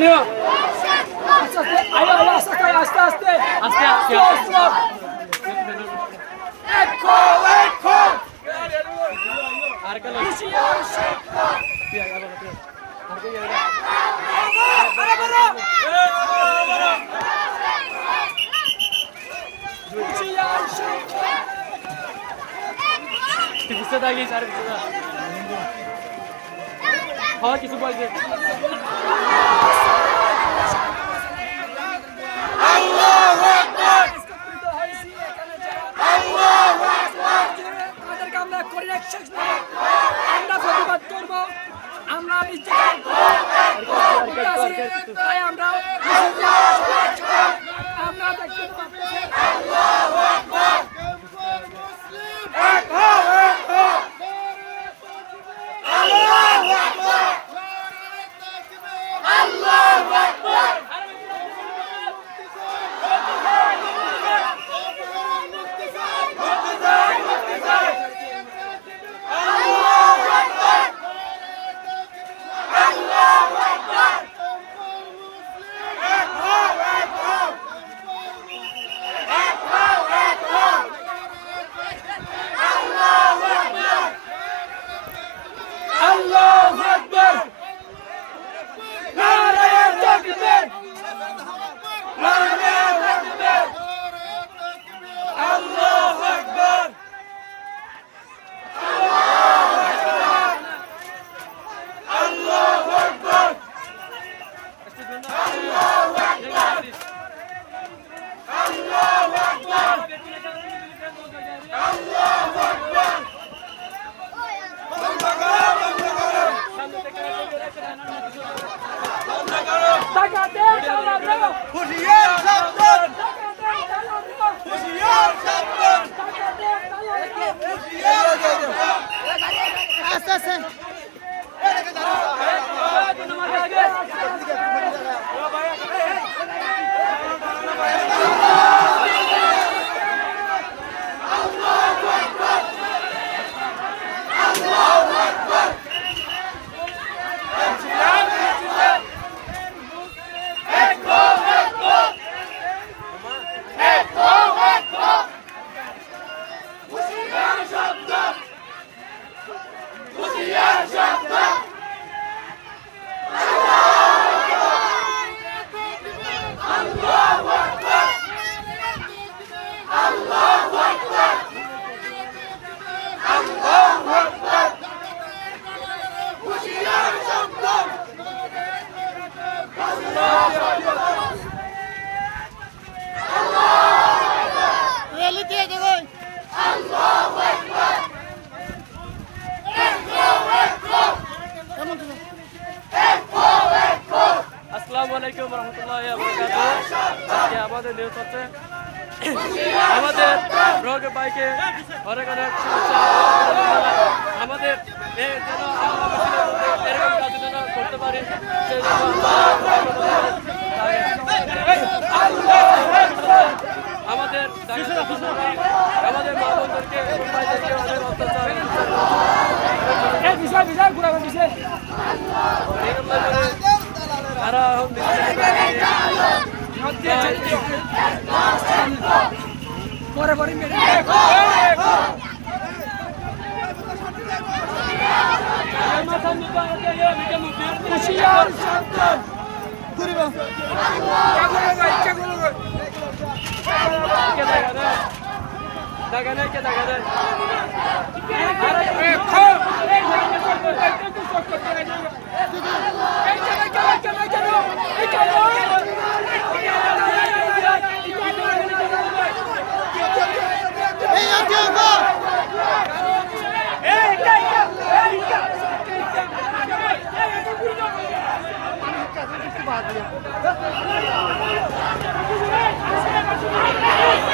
নিও আস্তে আস্তে আস্তে আস্তে আর কালো bisa lagi cari bisa. Oh, কিছু বলছে। আল্লাহু আকবার। আল্লাহু আকবার। তাদেরকে আমরা করে শেষ না। আমরা প্রতিবাদ করব। আমরা তাই আমরা দেখতে পাচ্ছি আল্লাহু আকবার। আমাদের নিউজ হচ্ছে আমাদের রোগে বাইকে অনেক অনেক শুভেচ্ছা আমাদের যেন এরকম কাজ যেন করতে পারি সেই জন্য আমাদের আমাদের মা বোনদেরকে ভাইদেরকে অনেক অত্যাচার তারা পরে পরে দেখা নেই কে দেখা যায়